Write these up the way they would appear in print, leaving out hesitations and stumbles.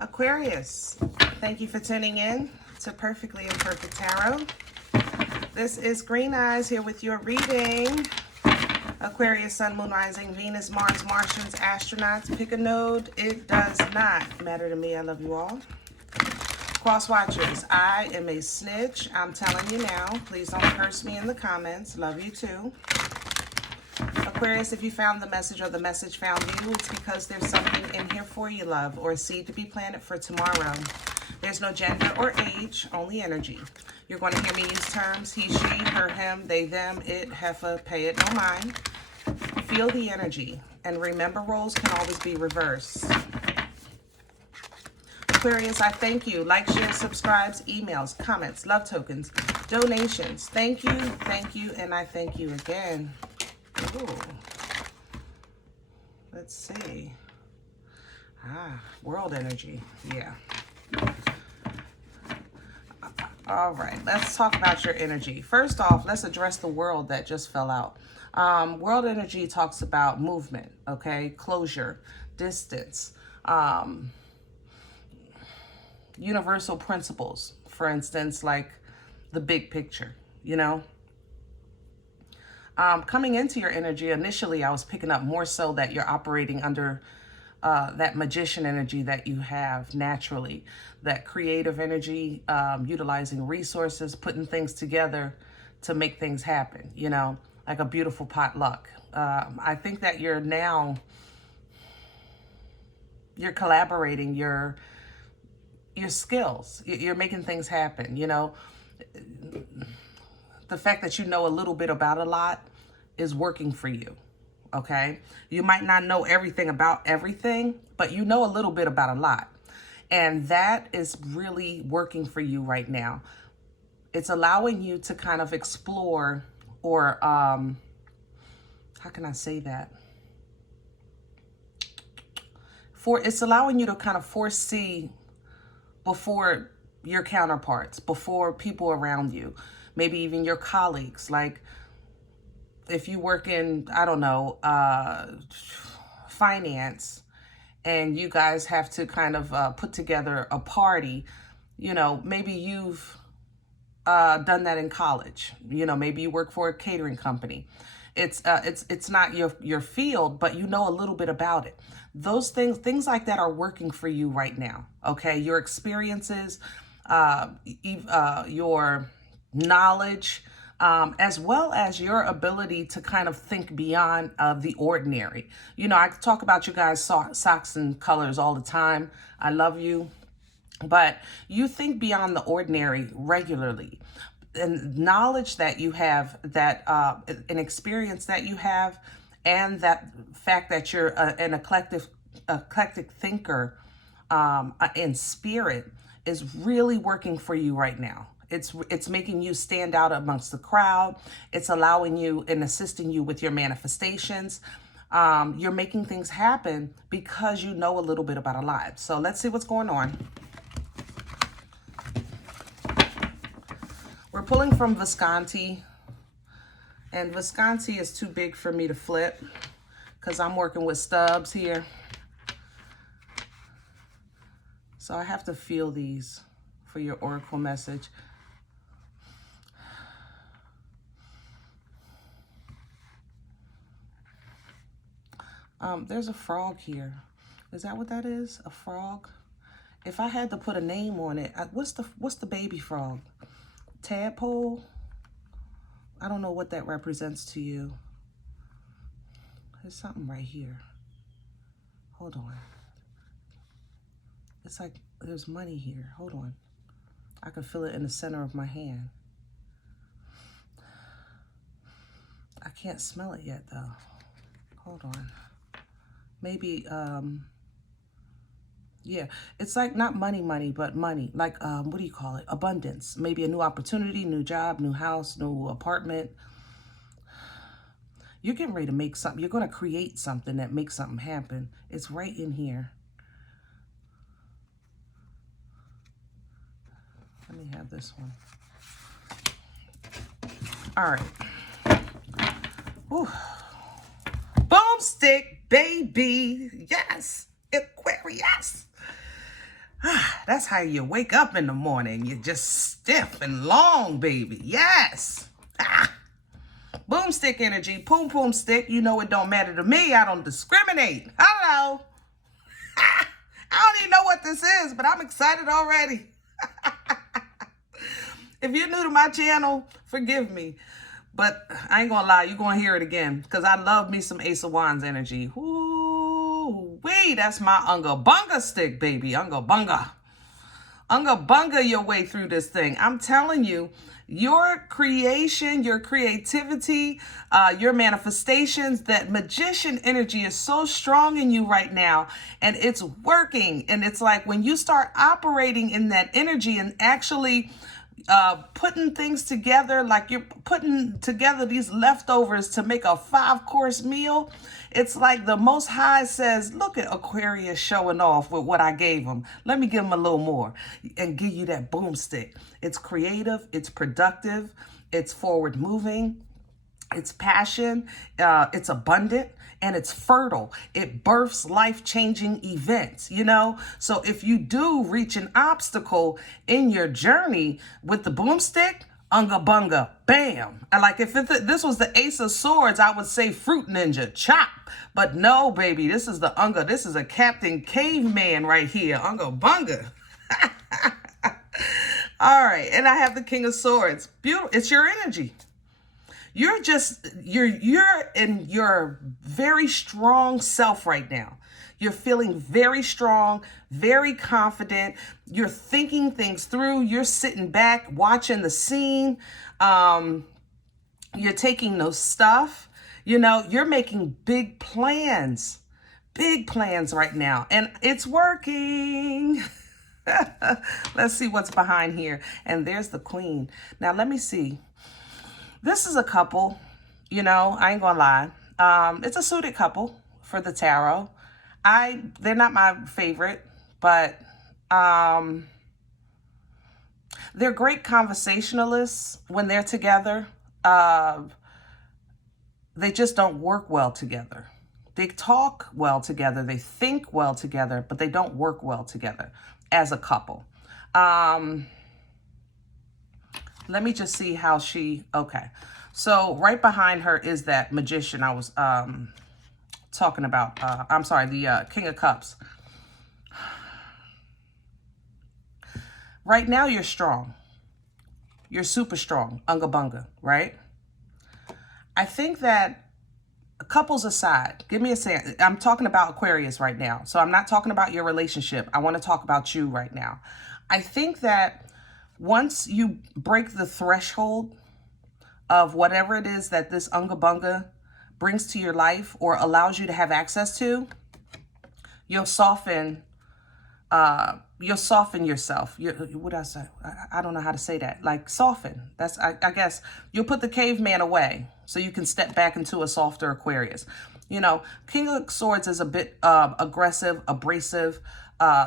Aquarius, thank you for tuning in to Perfectly Imperfect Tarot. This is Green Eyes here with your reading. Aquarius, Sun, Moon, Rising, Venus, Mars, Martians, astronauts. Pick a node. It does not matter to me. I love you all. Cross watchers, I am a snitch. I'm telling you now. Please don't curse me in the comments. Love you too. Aquarius, if you found the message or the message found you, it's because there's something in here for you, love, or a seed to be planted for tomorrow. There's no gender or age, only energy. You're going to hear me use terms he, she, her, him, they, them, it, heifer, pay it, no mind. Feel the energy, and remember, roles can always be reversed. Aquarius, I thank you. Like, share, subscribes, emails, comments, love tokens, donations. Thank you, and I thank you again. Ooh. Let's see. World energy. Yeah. All right, let's talk about your energy. First off, let's address the world that just fell out. World energy talks about movement, okay? Closure, distance, universal principles, for instance, like the big picture, you know? Coming into your energy, initially I was picking up more so that you're operating under that magician energy that you have naturally, that creative energy, utilizing resources, putting things together to make things happen, you know, like a beautiful potluck. I think that you're collaborating your skills, you're making things happen, you know. The fact that you know a little bit about a lot is working for you, okay? You might not know everything about everything, but you know a little bit about a lot. And that is really working for you right now. It's allowing you to kind of explore, or how can I say that? It's allowing you to kind of foresee before your counterparts, before people around you, maybe even your colleagues. Like if you work in, I don't know, finance, and you guys have to kind of put together a party, you know, maybe you've done that in college. You know, maybe you work for a catering company. It's not your field, but you know a little bit about it. Those things like that are working for you right now, okay? Your experiences, your knowledge, as well as your ability to kind of think beyond the ordinary. You know, I talk about you guys' socks and colors all the time. I love you. But you think beyond the ordinary regularly. And knowledge that you have, that an experience that you have, and that fact that you're an eclectic thinker in spirit is really working for you right now. It's making you stand out amongst the crowd. It's allowing you and assisting you with your manifestations. You're making things happen because you know a little bit about a lot. So let's see what's going on. We're pulling from Visconti, and Visconti is too big for me to flip because I'm working with stubs here. So I have to feel these for your oracle message. There's a frog here. Is that what that is? A frog? If I had to put a name on it, what's the baby frog? Tadpole? I don't know what that represents to you. There's something right here. Hold on. It's like there's money here. Hold on. I can feel it in the center of my hand. I can't smell it yet though. Hold on. Maybe, yeah, it's like not money, but money. Like, what do you call it? Abundance. Maybe a new opportunity, new job, new house, new apartment. You're getting ready to make something. You're going to create something that makes something happen. It's right in here. Let me have this one. All right. Ooh. Boomstick, baby. Yes. Aquarius. That's how you wake up in the morning. You're just stiff and long, baby. Yes. Boomstick energy, poom poom stick. You know it don't matter to me. I don't discriminate. Hello. I don't even know what this is, but I'm excited already. If you're new to my channel, forgive me. But I ain't gonna lie, you're gonna hear it again. Because I love me some Ace of Wands energy. Ooh-wee, that's my Unga Bunga stick, baby. Unga Bunga. Unga Bunga your way through this thing. I'm telling you, your creation, your creativity, your manifestations, that magician energy is so strong in you right now, and it's working. And it's like when you start operating in that energy and actually putting things together, like you're putting together these leftovers to make a 5-course meal. It's like the Most High says, look at Aquarius showing off with what I gave him. Let me give him a little more and give you that boomstick. It's creative, it's productive, it's forward moving, it's passion, it's abundant, and it's fertile. It births life-changing events, you know? So if you do reach an obstacle in your journey with the boomstick, Unga Bunga, bam. And like if this was the Ace of Swords, I would say Fruit Ninja, chop. But no, baby, this is the Unga. This is a Captain Caveman right here, Unga Bunga. All right, and I have the King of Swords. Beautiful. It's your energy. You're in your very strong self right now. You're feeling very strong, very confident. You're thinking things through. You're sitting back, watching the scene. You're taking no stuff. You know, you're making big plans right now, and it's working. Let's see what's behind here. And there's the Queen. Now, let me see. This is a couple, you know, I ain't gonna lie. It's a suited couple for the tarot. They're not my favorite, but they're great conversationalists when they're together. They just don't work well together. They talk well together, they think well together, but they don't work well together as a couple. Let me just see how okay. So right behind her is that magician I was talking about. I'm sorry, the King of Cups. Right now you're strong. You're super strong, Unga Bunga, right? I think that couples aside, give me a second. I'm talking about Aquarius right now. So I'm not talking about your relationship. I want to talk about you right now. I think that once you break the threshold of whatever it is that this Unga Bunga brings to your life or allows you to have access to, you'll soften yourself. What did I say? I don't know how to say that. Like soften. That's I guess you'll put the caveman away so you can step back into a softer Aquarius. You know, King of Swords is a bit aggressive, abrasive,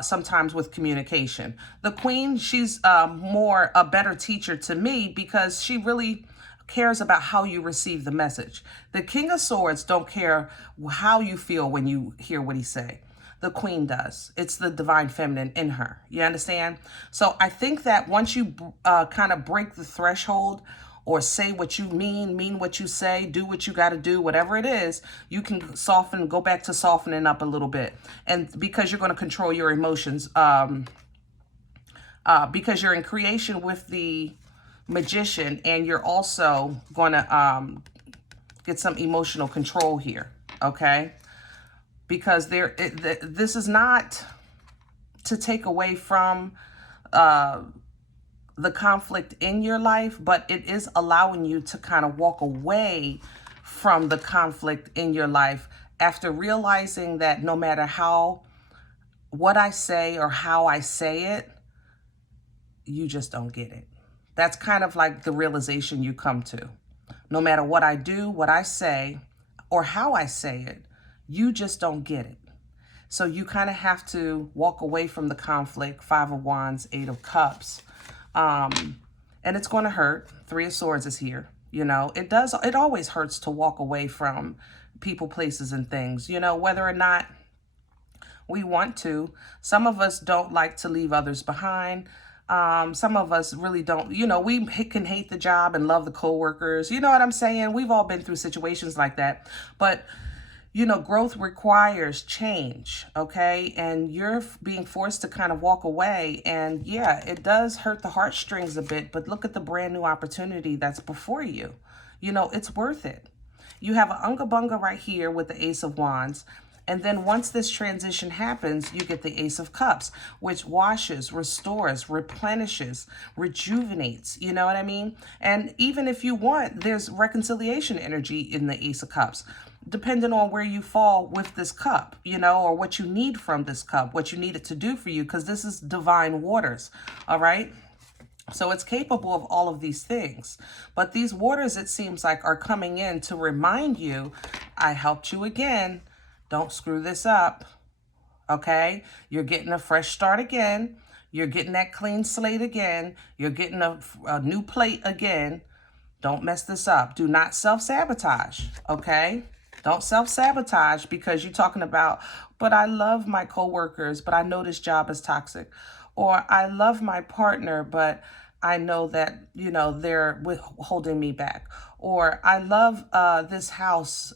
sometimes with communication. The Queen, she's more a better teacher to me because she really cares about how you receive the message. The King of Swords don't care how you feel when you hear what he say. The Queen does. It's the divine feminine in her. You understand? So I think that once you kind of break the threshold or say what you mean what you say, do what you got to do, whatever it is, you can go back to softening up a little bit. And because you're going to control your emotions, because you're in creation with the magician, and you're also going to get some emotional control here, okay? Because this is not to take away from the conflict in your life, but it is allowing you to kind of walk away from the conflict in your life after realizing that no matter what I say or how I say it, you just don't get it. That's kind of like the realization you come to. No matter what I do, what I say, or how I say it, you just don't get it. So you kind of have to walk away from the conflict. 5 of Wands, 8 of Cups. And it's going to hurt. 3 of Swords is here. You know, it always hurts to walk away from people, places, and things. You know, whether or not We want to. Some of us don't like to leave others behind. Some of us really don't, you know, we can hate the job and love the coworkers. You know what I'm saying? We've all been through situations like that. But, you know, growth requires change, okay? And you're being forced to kind of walk away. And yeah, it does hurt the heartstrings a bit, but look at the brand new opportunity that's before you. You know, it's worth it. You have an Unga Bunga right here with the Ace of Wands. And then once this transition happens, you get the Ace of Cups, which washes, restores, replenishes, rejuvenates. You know what I mean? And even if you want, there's reconciliation energy in the Ace of Cups, depending on where you fall with this cup, you know, or what you need from this cup, what you need it to do for you, because this is divine waters, all right? So it's capable of all of these things. But these waters, it seems like, are coming in to remind you, I helped you again. Don't screw this up, okay? You're getting a fresh start again. You're getting that clean slate again. You're getting a new plate again. Don't mess this up. Do not self-sabotage, okay? Don't self-sabotage because you're talking about, but I love my coworkers, but I know this job is toxic. Or I love my partner, but I know that, you know, they're holding me back. Or I love this house,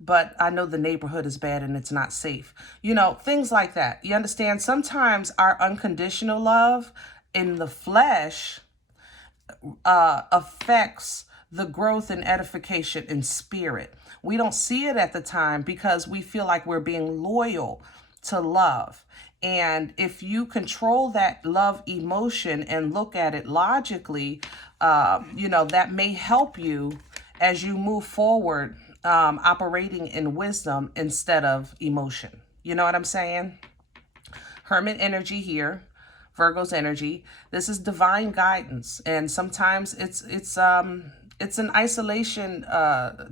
but I know the neighborhood is bad and it's not safe. You know, things like that. You understand? Sometimes our unconditional love in the flesh affects the growth and edification in spirit. We don't see it at the time because we feel like we're being loyal to love. And if you control that love emotion and look at it logically, you know, that may help you as you move forward, operating in wisdom instead of emotion. You know what I'm saying? Hermit energy here, Virgo's energy. This is divine guidance, and sometimes it's an isolation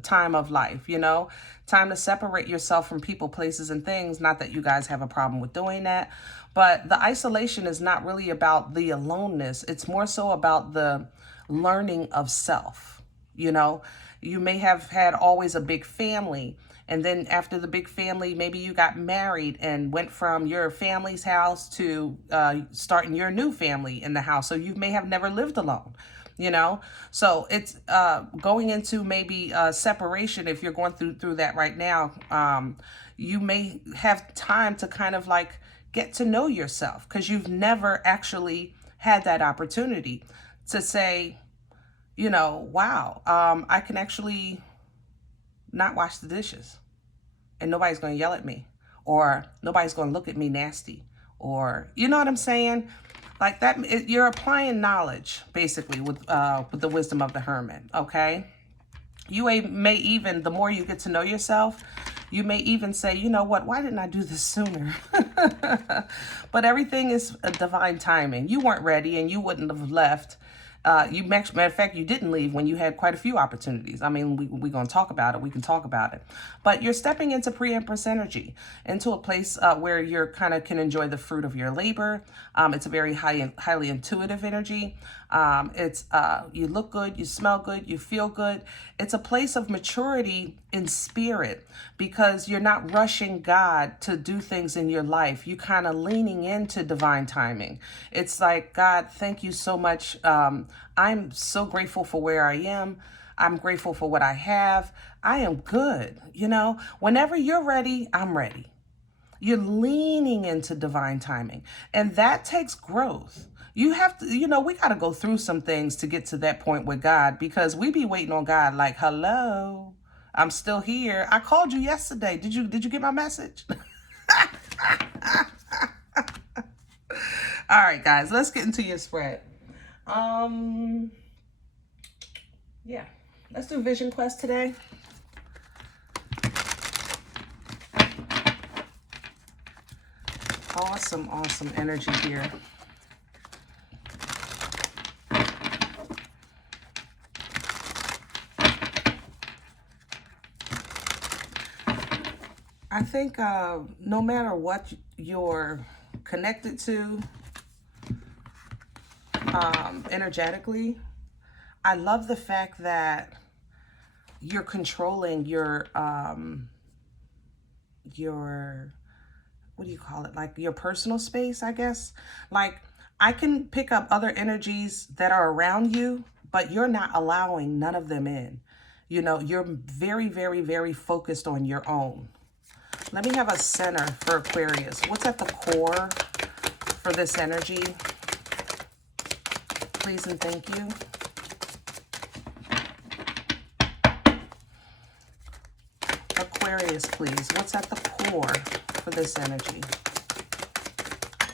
time of life, you know, time to separate yourself from people, places, and things. Not that you guys have a problem with doing that, but the isolation is not really about the aloneness. It's more so about the learning of self. You know, you may have had always a big family, and then after the big family, maybe you got married and went from your family's house to starting your new family in the house. So you may have never lived alone. You know, so it's going into maybe separation. If you're going through that right now, you may have time to kind of like get to know yourself because you've never actually had that opportunity to say, you know, wow, I can actually not wash the dishes and nobody's going to yell at me, or nobody's going to look at me nasty, or, you know what I'm saying? Like that, you're applying knowledge, basically, with the wisdom of the hermit, okay? You may even, the more you get to know yourself, you may even say, you know what, why didn't I do this sooner? But everything is a divine timing. You weren't ready and you wouldn't have left. Matter of fact, you didn't leave when you had quite a few opportunities. I mean, we're going to talk about it. We can talk about it. But you're stepping into pre-empress energy, into a place where you're kind of can enjoy the fruit of your labor. It's a very highly intuitive energy. You look good, you smell good, you feel good. It's a place of maturity in spirit because you're not rushing God to do things in your life. You kind of leaning into divine timing. It's like, God, thank you so much. I'm so grateful for where I am. I'm grateful for what I have. I am good. You know, whenever you're ready, I'm ready. You're leaning into divine timing, and that takes growth. You have to, you know, we got to go through some things to get to that point with God, because we be waiting on God like, hello, I'm still here. I called you yesterday. Did you get my message? All right, guys, let's get into your spread. Yeah, let's do Vision Quest today. Awesome energy here. I think no matter what you're connected to energetically, I love the fact that you're controlling your what do you call it? Like your personal space, I guess. Like I can pick up other energies that are around you, but you're not allowing none of them in. You know, you're very, very, very focused on your own. Let me have a center for Aquarius. What's at the core for this energy? Please and thank you. Aquarius, please. What's at the core for this energy?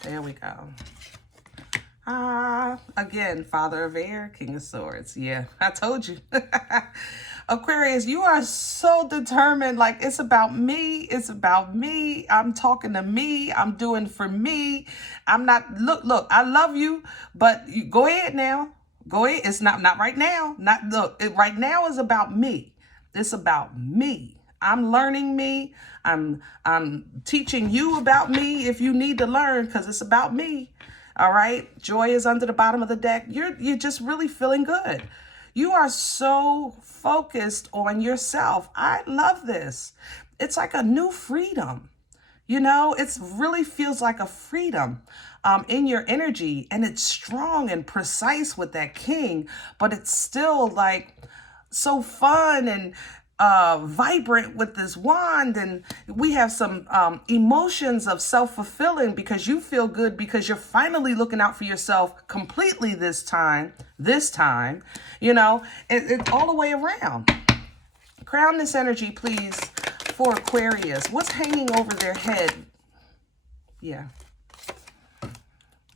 There we go. Again, Father of Air, King of Swords. Yeah, I told you. Aquarius, you are so determined. Like, it's about me. It's about me. I'm talking to me. I'm doing for me. I'm not, look, I love you, but you go ahead now. Go ahead. It's not right now. Right now is about me. It's about me. I'm learning me. I'm teaching you about me if you need to learn, because it's about me. All right. Joy is under the bottom of the deck. You're just really feeling good. You are so focused on yourself. I love this. It's like a new freedom. You know, it really feels like a freedom in your energy, and it's strong and precise with that king, but it's still like so fun and vibrant with this wand. And we have some emotions of self-fulfilling because you feel good because you're finally looking out for yourself completely this time, you know, it's all the way around. Crown this energy, please, for Aquarius. What's hanging over their head? Yeah.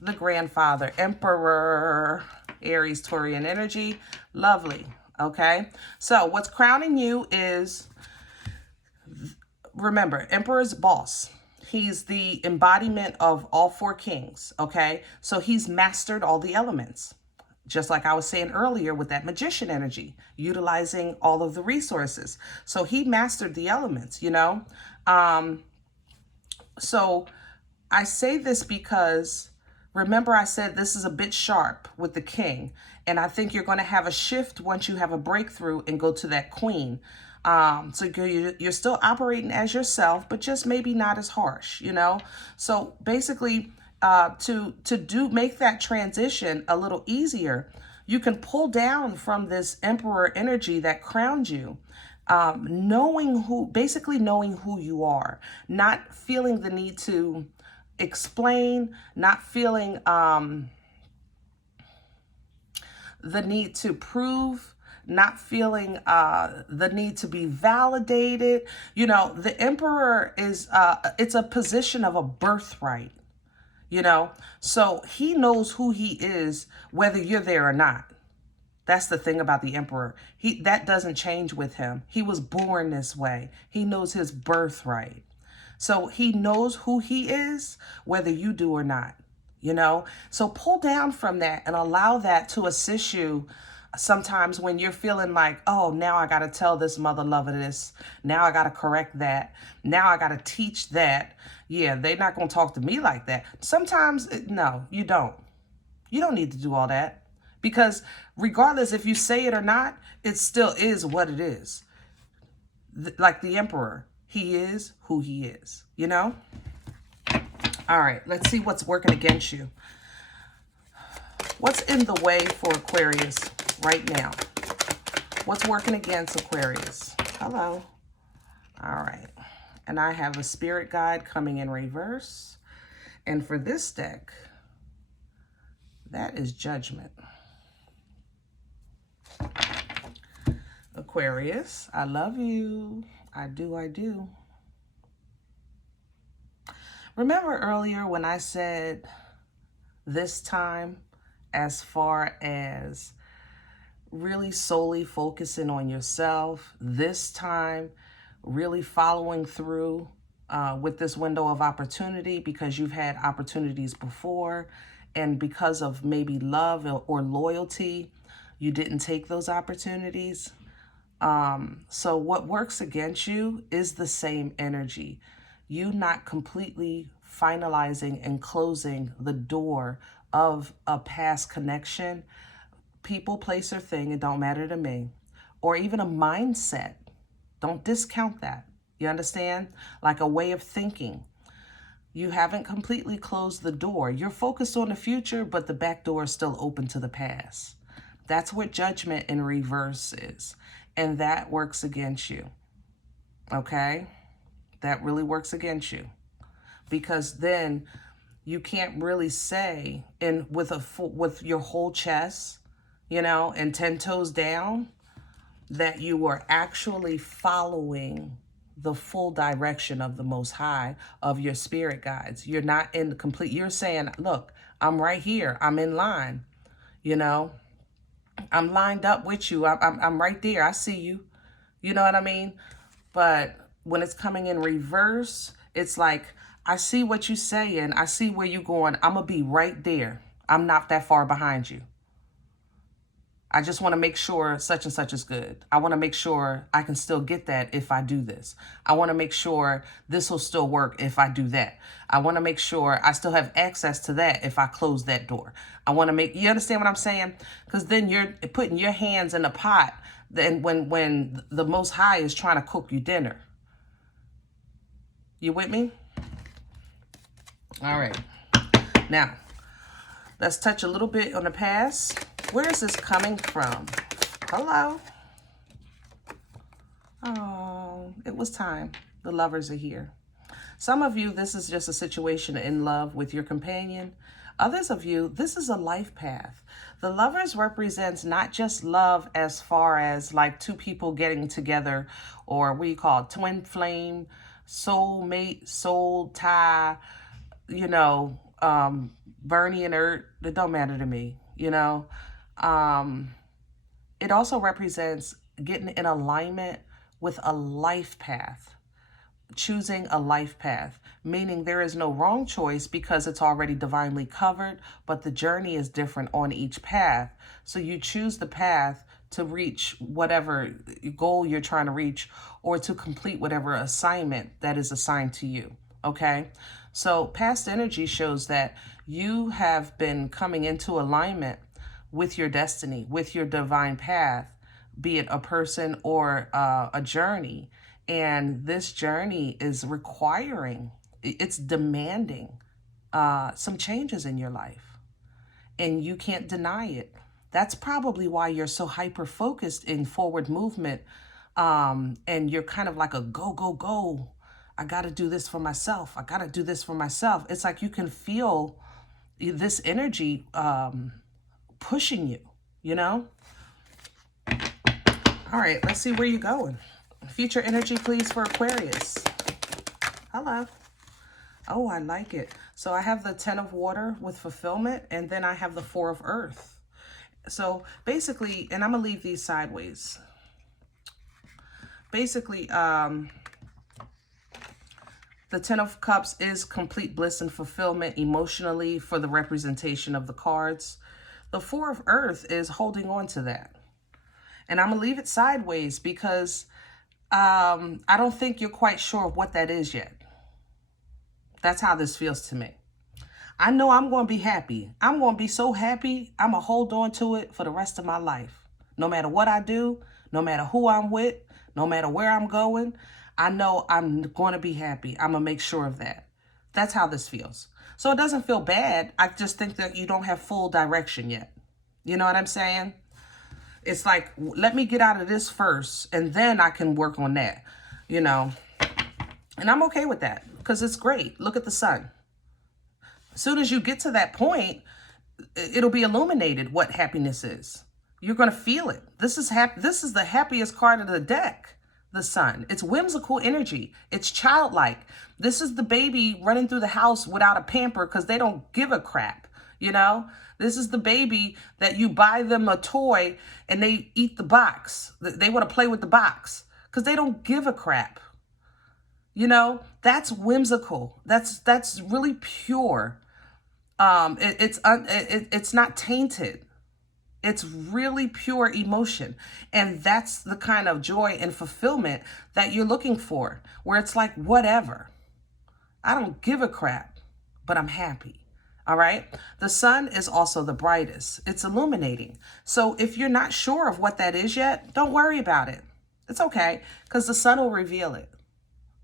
The grandfather, Emperor, Aries, Taurian energy. Lovely. Okay. So what's crowning you is, remember, Emperor's boss. He's the embodiment of all four kings. Okay. So he's mastered all the elements. Just like I was saying earlier with that magician energy, utilizing all of the resources. So he mastered the elements, you know. So I say this because, remember I said this is a bit sharp with the king. And I think you're going to have a shift once you have a breakthrough and go to that queen. So you're still operating as yourself, but just maybe not as harsh, you know. So basically, to make that transition a little easier, you can pull down from this emperor energy that crowned you, knowing who you are, not feeling the need to explain, not feeling the need to prove, not feeling the need to be validated. You know, the emperor is, it's a position of a birthright. You know, so he knows who he is, whether you're there or not. That's the thing about the emperor. That doesn't change with him. He was born this way. He knows his birthright. So he knows who he is, whether you do or not, you know. So pull down from that and allow that to assist you sometimes when you're feeling like, oh, now I got to tell this mother lover this. Now I got to correct that. Now I got to teach that. Yeah, they're not going to talk to me like that. Sometimes, no, you don't. You don't need to do all that. Because regardless if you say it or not, it still is what it is. Like the emperor, he is who he is, you know? All right, let's see what's working against you. What's in the way for Aquarius right now? What's working against Aquarius? Hello. All right. And I have a spirit guide coming in reverse. And for this deck, that is judgment. Aquarius, I love you. I do, I do. Remember earlier when I said this time, as far as really solely focusing on yourself, this time really following through with this window of opportunity because you've had opportunities before, and because of maybe love or loyalty, you didn't take those opportunities. So what works against you is the same energy. You not completely finalizing and closing the door of a past connection, people, place, or thing, it don't matter to me, or even a mindset. Don't discount that. You understand? Like a way of thinking. You haven't completely closed the door. You're focused on the future, but the back door is still open to the past. That's what judgment in reverse is. And that works against you. Okay? That really works against you. Because then you can't really say, and with your whole chest, you know, and 10 toes down, that you are actually following the full direction of the Most High, of your spirit guides. You're not in the complete, you're saying, look, I'm right here. I'm in line, you know. I'm lined up with you. I'm right there. I see you. You know what I mean? But when it's coming in reverse, it's like, I see what you're saying. I see where you're going. I'm going to be right there. I'm not that far behind you. I just want to make sure such and such is good. I want to make sure I can still get that if I do this. I want to make sure this will still work if I do that. I want to make sure I still have access to that if I close that door. I want to make, you understand what I'm saying? Because then you're putting your hands in the pot then when the Most High is trying to cook you dinner. You with me? All right. Now, let's touch a little bit on the past. Where is this coming from? Hello. Oh, it was time. The lovers are here. Some of you, this is just a situation in love with your companion. Others of you, this is a life path. The lovers represents not just love as far as like two people getting together, or what you call twin flame, soulmate, soul tie, you know, Bernie and Ert. It don't matter to me, you know. It also represents getting in alignment with a life path, choosing a life path, meaning there is no wrong choice because it's already divinely covered, but the journey is different on each path. So you choose the path to reach whatever goal you're trying to reach, or to complete whatever assignment that is assigned to you. Okay. So past energy shows that you have been coming into alignment with your destiny, with your divine path, be it a person or a journey. And this journey is requiring, it's demanding some changes in your life. And you can't deny it. That's probably why you're so hyper-focused in forward movement. And you're kind of like a go, go, go. I got to do this for myself. I got to do this for myself. It's like you can feel this energy pushing you, you know? All right, let's see where you're going. Future energy, please, for Aquarius. Hello. Oh, I like it. So I have the 10 of water with fulfillment, and then I have the 4 of earth. So basically, and I'm going to leave these sideways. Basically, the 10 of cups is complete bliss and fulfillment emotionally for the representation of the cards. The 4 of earth is holding on to that. And I'm going to leave it sideways because I don't think you're quite sure of what that is yet. That's how this feels to me. I know I'm going to be happy. I'm going to be so happy. I'm going to hold on to it for the rest of my life. No matter what I do, no matter who I'm with, no matter where I'm going, I know I'm going to be happy. I'm going to make sure of that. That's how this feels. So it doesn't feel bad. I just think that you don't have full direction yet. You know what I'm saying? It's like, let me get out of this first, and then I can work on that, you know. And I'm okay with that because it's great. Look at the sun. As soon as you get to that point, it'll be illuminated what happiness is. You're going to feel it. This is the happiest card of the deck, the sun. It's whimsical energy. It's childlike. This is the baby running through the house without a pamper because they don't give a crap, you know. This is the baby that you buy them a toy and they eat the box. They want to play with the box because they don't give a crap. You know, that's whimsical. That's really pure. It's not tainted. It's really pure emotion. And that's the kind of joy and fulfillment that you're looking for, where it's like, whatever. I don't give a crap, but I'm happy. All right. The sun is also the brightest. It's illuminating. So if you're not sure of what that is yet, don't worry about it. It's okay, because the sun will reveal it.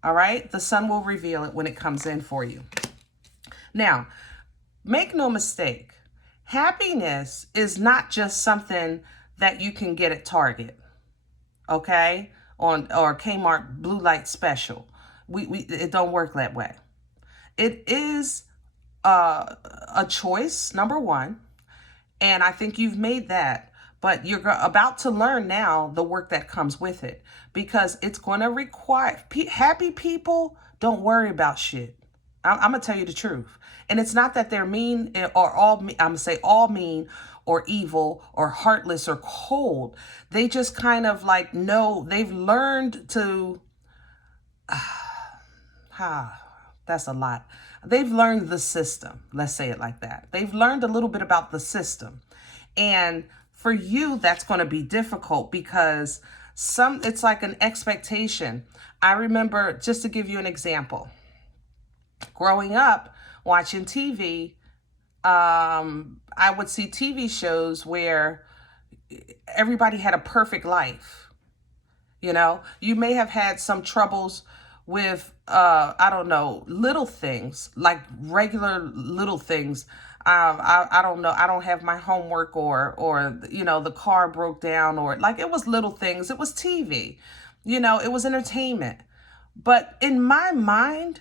All right. The sun will reveal it when it comes in for you. Now, make no mistake, happiness is not just something that you can get at Target, okay? Or Kmart Blue Light Special. It don't work that way. It is a choice, number one, and I think you've made that, but you're about to learn now the work that comes with it, because it's going to require, happy people don't worry about shit. I'm going to tell you the truth. And it's not that they're mean or all, I'm going to say all mean or evil or heartless or cold. They just kind of like know, they've learned to, that's a lot. They've learned the system. Let's say it like that. They've learned a little bit about the system. And for you, that's going to be difficult because it's like an expectation. I remember, just to give you an example, growing up, watching TV, I would see TV shows where everybody had a perfect life. You know, you may have had some troubles with, I don't know, little things, like regular little things. I don't know. I don't have my homework or, you know, the car broke down, or like, it was little things. It was TV, you know, it was entertainment. But in my mind,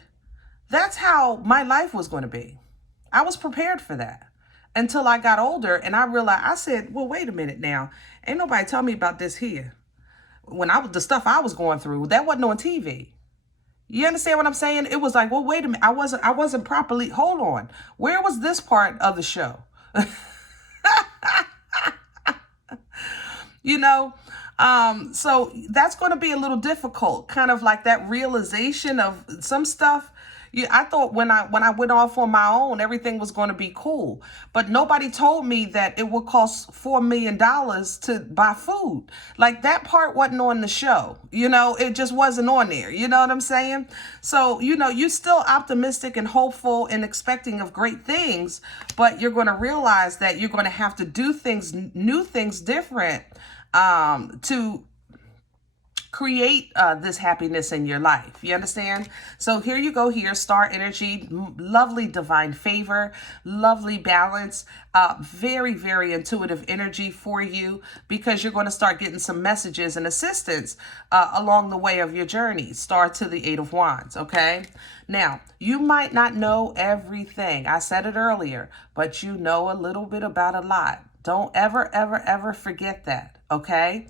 that's how my life was going to be. I was prepared for that until I got older and I realized, I said, well, wait a minute now. Ain't nobody tell me about this here. When the stuff I was going through, that wasn't on TV. You understand what I'm saying? It was like, well, wait a minute. I wasn't properly, hold on. Where was this part of the show? You know? So that's going to be a little difficult, kind of like that realization of some stuff. I thought when I went off on my own, everything was going to be cool. But nobody told me that it would cost $4 million to buy food. Like, that part wasn't on the show. You know, it just wasn't on there. You know what I'm saying? So, you know, you're still optimistic and hopeful and expecting of great things, but you're going to realize that you're going to have to do things, new things, different, to create this happiness in your life. You understand? So here you go here, star energy, lovely divine favor, lovely balance, very, very intuitive energy for you, because you're going to start getting some messages and assistance along the way of your journey. Star to the 8 of Wands, okay? Now, you might not know everything. I said it earlier, but you know a little bit about a lot. Don't ever, ever, ever forget that, okay?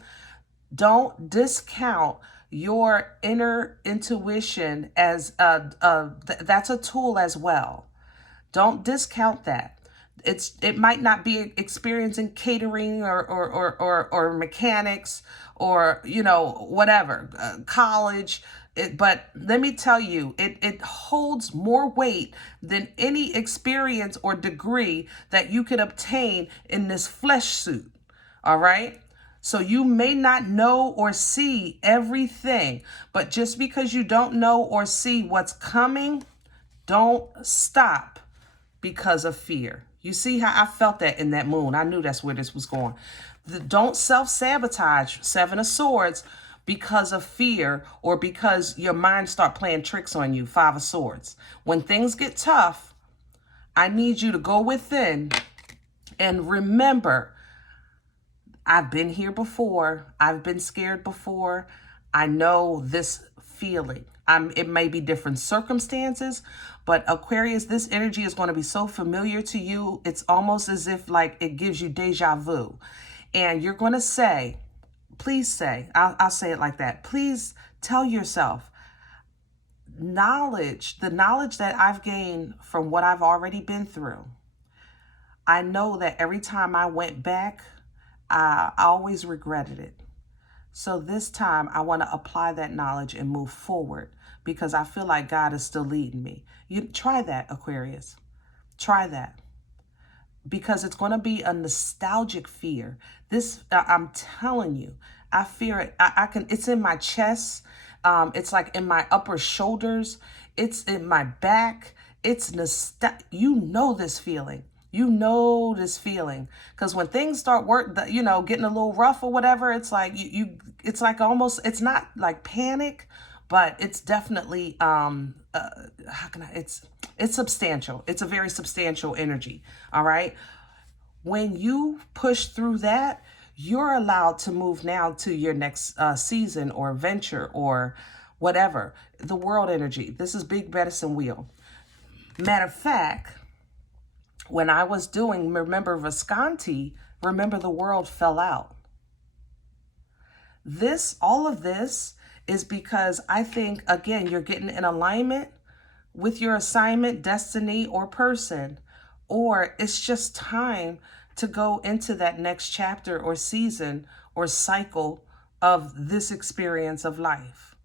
Don't discount your inner intuition as that's a tool as well. Don't discount that. It might not be experience in catering or mechanics or, you know, whatever, college. But let me tell you, it holds more weight than any experience or degree that you could obtain in this flesh suit. All right? So you may not know or see everything, but just because you don't know or see what's coming, don't stop because of fear. You see how I felt that in that moon? I knew that's where this was going. Don't self-sabotage, 7 of Swords, because of fear or because your mind start playing tricks on you, 5 of Swords. When things get tough, I need you to go within and remember, I've been here before. I've been scared before. I know this feeling. It may be different circumstances, but Aquarius, this energy is going to be so familiar to you. It's almost as if like it gives you deja vu. And you're going to say, please say, I'll say it like that. Please tell yourself, the knowledge that I've gained from what I've already been through. I know that every time I went back, I always regretted it. So this time I want to apply that knowledge and move forward because I feel like God is still leading me. You try that, Aquarius. Try that. Because it's going to be a nostalgic fear. This, I'm telling you, I fear it. It's in my chest. It's like in my upper shoulders. It's in my back. It's you know this feeling. You know this feeling, because when things start getting a little rough or whatever, it's like it's like almost, it's not like panic, but it's definitely, it's substantial. It's a very substantial energy, all right? When you push through that, you're allowed to move now to your next season or venture or whatever. The world energy. This is big medicine wheel. Matter of fact, when I was doing, remember Visconti, remember the world fell out. All of this is because I think, again, you're getting in alignment with your assignment, destiny, or person, or it's just time to go into that next chapter or season or cycle of this experience of life.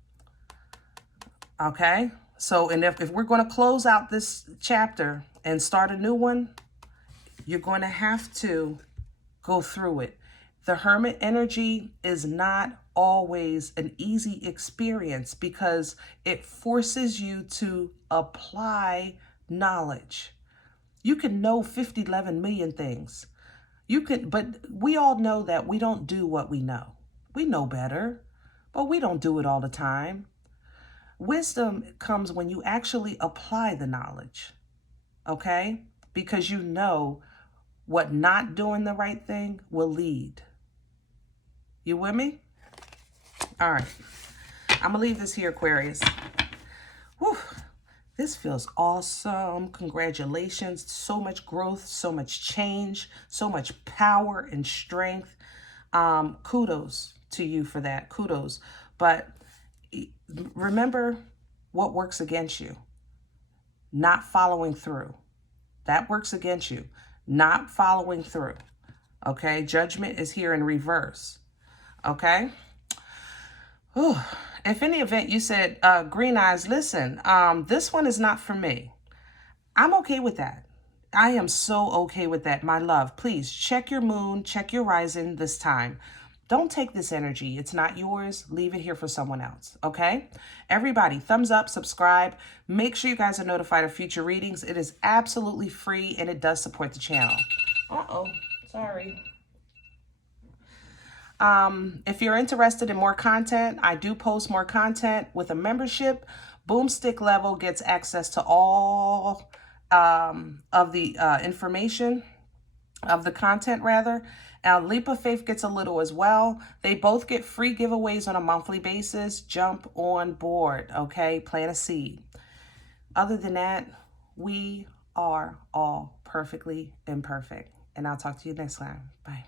Okay? So, and if we're going to close out this chapter and start a new one, you're going to have to go through it. The Hermit energy is not always an easy experience because it forces you to apply knowledge. You can know 11 million things. But we all know that we don't do what we know. We know better, but we don't do it all the time. Wisdom comes when you actually apply the knowledge, okay? Because you know what not doing the right thing will lead. You with me? All right. I'm going to leave this here, Aquarius. Whew. This feels awesome. Congratulations. So much growth, so much change, so much power and strength. Kudos to you for that. Kudos. But remember what works against you. Not following through. That works against you. Not following through. Okay? Judgment is here in reverse. Okay? Whew. If in the event you said, Green Eyes, listen, this one is not for me. I'm okay with that. I am so okay with that, my love. Please check your moon, check your rising this time. Don't take this energy. It's not yours. Leave it here for someone else, okay? Everybody, thumbs up, subscribe. Make sure you guys are notified of future readings. It is absolutely free, and it does support the channel. Uh-oh, sorry. If you're interested in more content, I do post more content with a membership. Boomstick level gets access to all of the information, of the content rather. Leap of Faith gets a little as well. They both get free giveaways on a monthly basis. Jump on board, okay? Plant a seed. Other than that, we are all perfectly imperfect. And I'll talk to you next time. Bye.